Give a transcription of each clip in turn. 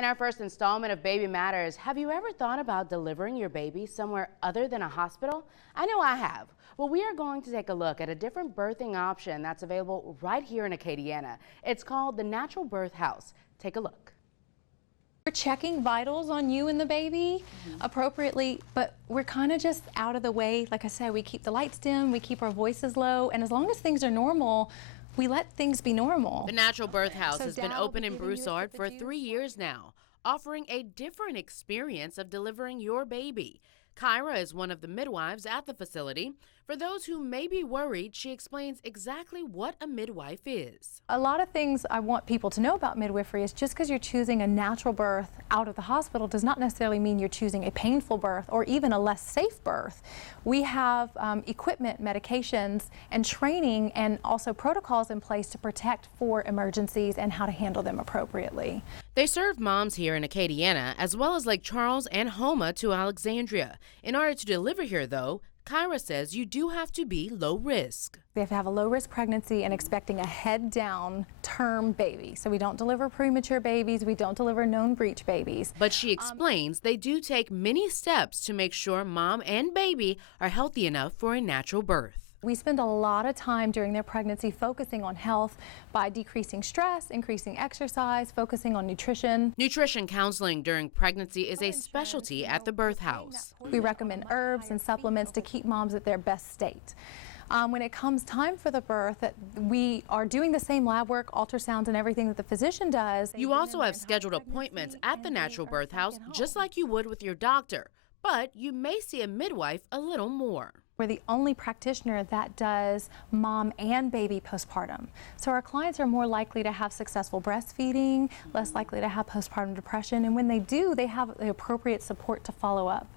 In our first installment of Baby Matters, have you ever thought about delivering your baby somewhere other than a hospital? I know I have. Well, we are going to take a look at a different birthing option that's available right here in Acadiana. It's called the Natural Birth House. Take a look. We're checking vitals on you and the baby appropriately, but we're kind of just out of the way. Like I said, we keep the lights dim, we keep our voices low, and as long as things are normal, we let things be normal. The Natural Birth House has been open in Broussard for 3 years now, offering a different experience of delivering your baby. Kyra is one of the midwives at the facility. For those who may be worried, she explains exactly what a midwife is. A lot of things I want people to know about midwifery is just because you're choosing a natural birth out of the hospital does not necessarily mean you're choosing a painful birth or even a less safe birth. We have equipment, medications, and training and also protocols in place to protect for emergencies and how to handle them appropriately. They serve moms here in Acadiana as well as Lake Charles and Houma to Alexandria. In order to deliver here, though, Kyra says you do have to be low risk. They have to have a low-risk pregnancy and expecting a head-down term baby. So we don't deliver premature babies, we don't deliver known breech babies. But she explains they do take many steps to make sure mom and baby are healthy enough for a natural birth. We spend a lot of time during their pregnancy focusing on health by decreasing stress, increasing exercise, focusing on nutrition. Nutrition counseling during pregnancy is a specialty at the Birth House. We recommend herbs and supplements to keep moms at their best state. When it comes time for the birth, we are doing the same lab work, ultrasounds, and everything that the physician does. You also have scheduled appointments at the Natural Birth House just like you would with your doctor, but you may see a midwife a little more. We're the only practitioner that does mom and baby postpartum. So our clients are more likely to have successful breastfeeding, less likely to have postpartum depression, and when they do, they have the appropriate support to follow up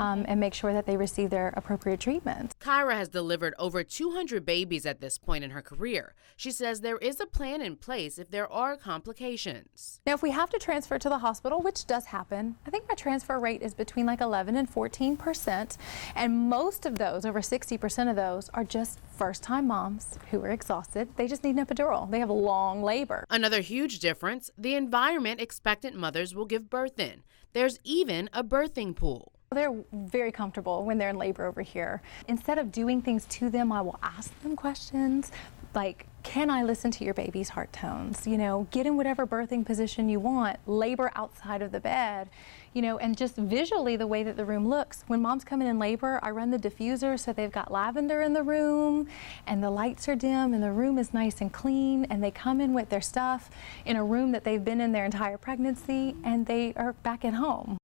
and make sure that they receive their appropriate treatment. Kyra has delivered over 200 babies at this point in her career. She says there is a plan in place if there are complications. Now, if we have to transfer to the hospital, which does happen, I think my transfer rate is between like 11 and 14%, and most of those, over 60% of those, are just first-time moms who are exhausted. They just need an epidural. They have long labor. Another huge difference, the environment expectant mothers will give birth in. There's even a birthing pool. They're very comfortable when they're in labor over here. Instead of doing things to them, I will ask them questions like, can I listen to your baby's heart tones? You know, get in whatever birthing position you want, labor outside of the bed, you know, and just visually the way that the room looks. When moms come in labor, I run the diffuser so they've got lavender in the room and the lights are dim and the room is nice and clean, and they come in with their stuff in a room that they've been in their entire pregnancy and they are back at home.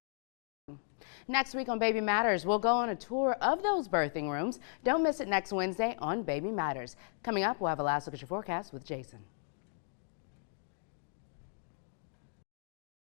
Next week on Baby Matters, we'll go on a tour of those birthing rooms. Don't miss it next Wednesday on Baby Matters. Coming up, we'll have a last look at your forecast with Jason.